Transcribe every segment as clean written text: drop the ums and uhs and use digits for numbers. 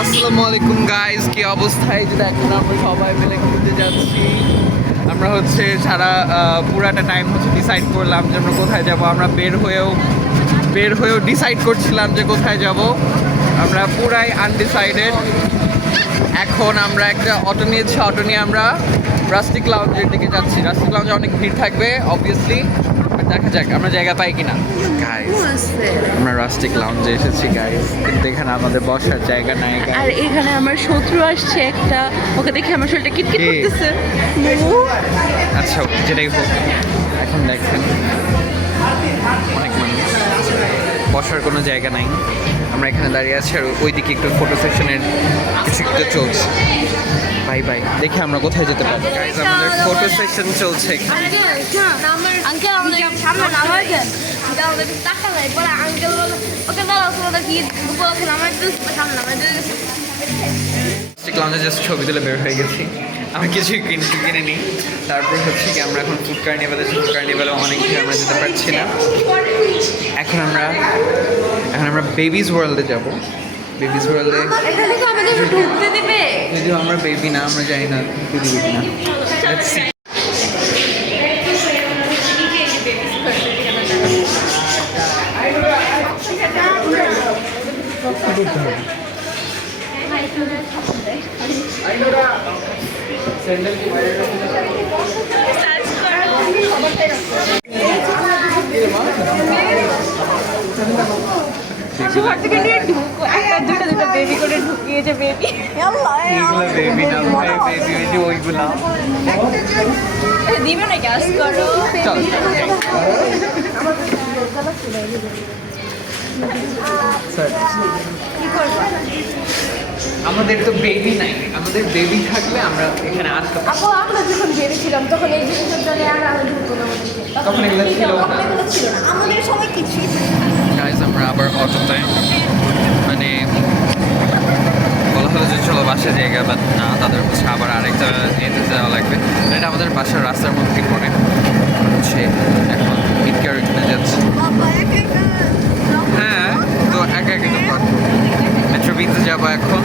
আসসালামু আলাইকুম গাইস, কি অবস্থায় যে দেখেন আমরা সবাই মিলে ঘুরতে যাচ্ছি। আমরা হচ্ছে সারা পুরাটা টাইম হচ্ছে ডিসাইড করলাম যে আমরা কোথায় যাব। আমরা বের হয়েও ডিসাইড করছিলাম যে কোথায় যাব। আমরা পুরাই আনডিসাইডেড। এখন আমরা একটা অটো নিয়েছি, অটো নিয়ে আমরা রাস্টিক লাউঞ্জের দিকে যাচ্ছি। রাস্টিক লাউঞ্জে অনেক ভিড় থাকবে অবভিয়াসলি, দেখা যাক আমরা জায়গা পাই কিনা। গাইস, আমরা রাস্টিক লাউঞ্জে এসেছি গাইস, কিন্তু এখানে আমাদের বসার জায়গা নাই। আর এখানে আমার শত্রু আসছে একটা, ওকে দেখে আমার শরীরটা কিটকিট করতেছে। আচ্ছা, যেটাই হোক, এখন দেখেন অনেক মানুষ, বসার কোনো জায়গা নাই। আমরা এখানে দাঁড়িয়ে আছি আর ওইদিকে একটু ফটো সেশনের কিছু একটা চলছে। বাই বাই, দেখে আমরা কোথায় যেতে পারি। গাইস, আমাদের ফটো সেশন চলছে। লাউঞ্জে জাস্ট ছবি তুলে বের হয়ে গেছি। আমি কিছুই কিনে নিই। তারপর হচ্ছে কি আমরা এখন ফুড কার্নিভালে, ফুড কার্নিভালে অনেক কিছু আমরা যেতে পারছি না। এখন আমরা বেবিজ ওয়ার্ল্ডে যাব। বেবিজ ওয়ার্ল্ডে যদিও আমরা বেবি না, আমরা জানি না ঢুকতে দিবে কিনা। Let's see. দুটো বেবি করে ঢুকিয়েছে বেবি। এইগুলো বেবি না ভাই, বেবি ওই যে ওইগুলা দিবে না, গ্যাস করো। চল। আমাদের তো বেবি নাই, আমাদের বেবি থাকলে আমরা এখানে আসতে পারবো। আপু আমরা যখন ভেবেছিলাম তখন এই জিনিসের জন্য আমরা ঢুকবো না। তখন এগুলো ছিল না। এগুলো ছিল না, আমাদের সময় কিছুই ছিল না। গাইস, আমরা আবার অটোতে, মানে বলা হলো যে চলো বাসার জায়গা, বাট না, তাদের হচ্ছে আবার আরেকটা এতে যাওয়া লাগবে। এটা আমাদের বাসার রাস্তার মধ্যে পড়ে হচ্ছে। এখন ঈদগার ওইখানে যাচ্ছি। হ্যাঁ, তো একা একা তো মেট্রো বিতে যাবো এখন।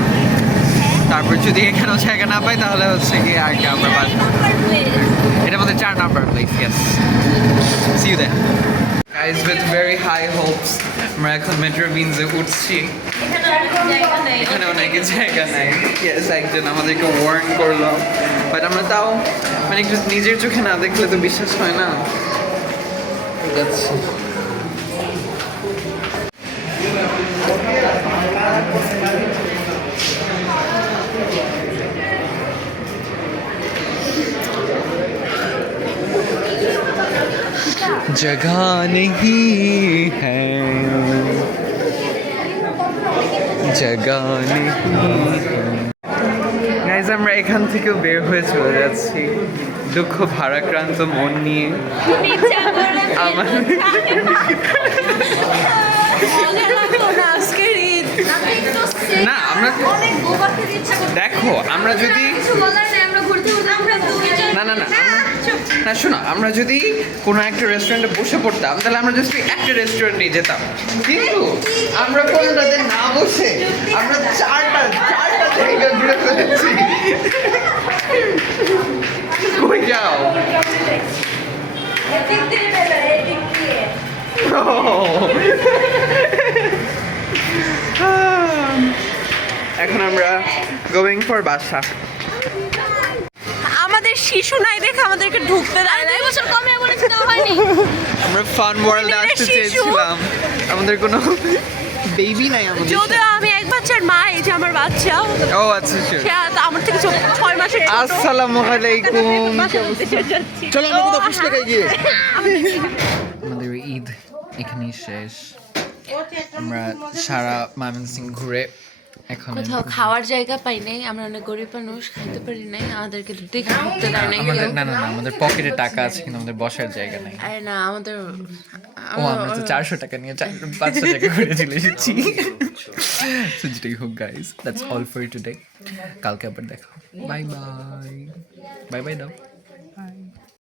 তারপর যদি এখানেও জায়গা না পাই তাহলে হচ্ছে কি আর কি আমরা বাস। এটা আমাদের 4 number place. Yes, see you there. Guys, with very high hopes আমরা এখন মেট্রো বিনসে উঠছি। এখানে অনেক জায়গা নাই। ইয়েস, একজন আমাদেরকে ওয়ার্ন করলো, বাট আমরা তাও মানে একটু নিজের চোখে না দেখলে তো বিশ্বাস হয় না। যাচ্ছি। जगह नहीं है, जगह नहीं। গাইজ, আমরা এখান থেকেও বের হয়ে চলে যাচ্ছি দুঃখ ভারাক্রান্ত মন নিয়ে। আমার না, আমরা দেখো, আমরা যদি না না না না শোনো, আমরা যদি কোনো একটা রেস্টুরেন্টে বসে পড়তাম তাহলে আমরা জাস্ট একটা রেস্টুরেন্টে যেতাম, কিন্তু আমরা কোনোটাতে না বসে আমরা চারটা জায়গা ঘুরে ফেলেছি। কই যাও? এখন আমরা গোয়িং ফর বাসা। আমাদের শিশু নাই দেখে আমাদেরকে ঢুকতে দেয় না। বছর কমে বলেছি দেওয়া হয়নি। আমরা ফান ওয়ার্ল্ডে আসতে চেয়েছিলাম, আমাদের কোনো বেবি নাই। আমাদের যদিও আমি এক বাচ্চার মা, এই যে আমার বাচ্চা। ও আচ্ছা, শিওর। সে আমার থেকে 6 মাসের ছোট। আসসালামু আলাইকুম। চলো আমরা কোথাও ফুসলে খাই গিয়ে। আমাদের ঈদ এখানেই শেষ। আমরা সারা ময়মনসিংহ ঘুরে এখন কোথাও খাওয়ার জায়গা পাই নাই, আমরা অনেক গরিব মানুষ, খাইতে পারি নাই, আমাদেরকে দেখে ঢুকতে দেয় নাই। আমাদের না না না, আমাদের পকেটে টাকা আছে কিন্তু আমাদের বসার জায়গা নেই। আরে না, আমাদের ও, আমরা তো 400 টাকা নিয়ে 500 টাকা করে চলে এসেছি। So যেটাই হোক guys, that's all for today. কালকে আবার দেখা। বাই বাই, বাই বাই দাও।